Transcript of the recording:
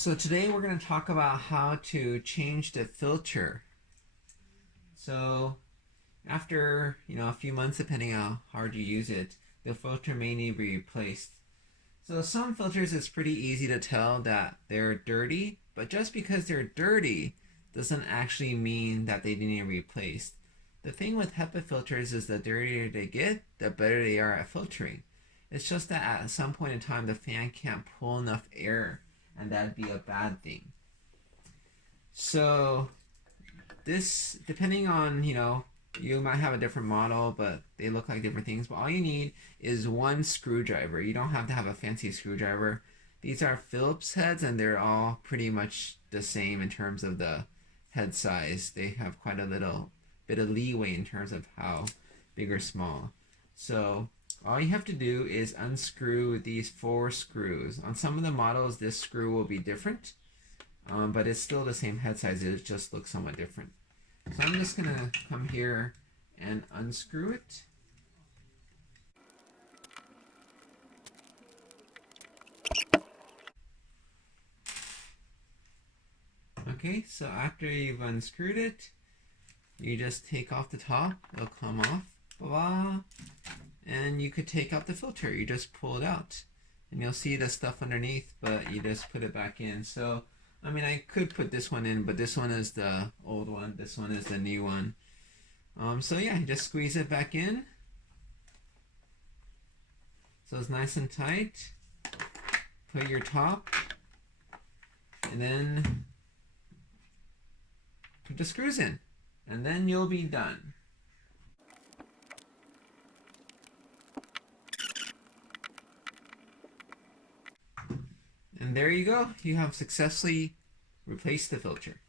So today we're going to talk about how to change the filter. So after a few months, depending on how hard you use it, the filter may need to be replaced. So some filters, it's pretty easy to tell that they're dirty, but just because they're dirty doesn't actually mean that they need to be replaced. The thing with HEPA filters is the dirtier they get, the better they are at filtering. It's just that at some point in time the fan can't pull enough air, and that'd be a bad thing. So this, depending on, you might have a different model, but they look like different things. But all you need is one screwdriver. You don't have to have a fancy screwdriver. These are Phillips heads, and they're all pretty much the same in terms of the head size. They have quite a little bit of leeway in terms of how big or small. So all you have to do is unscrew these 4 screws. On some of the models, this screw will be different, but it's still the same head size. It just looks somewhat different. So I'm just going to come here and unscrew it. Okay, so after you've unscrewed it, you just take off the top. It'll come off. Blah-blah. And you could take out the filter. You just pull it out. And you'll see the stuff underneath, but you just put it back in. So, I could put this one in, but this one is the old one. This one is the new one. So yeah, you just squeeze it back in. So it's nice and tight. Put your top, and then put the screws in. And then you'll be done. And there you go. You have successfully replaced the filter.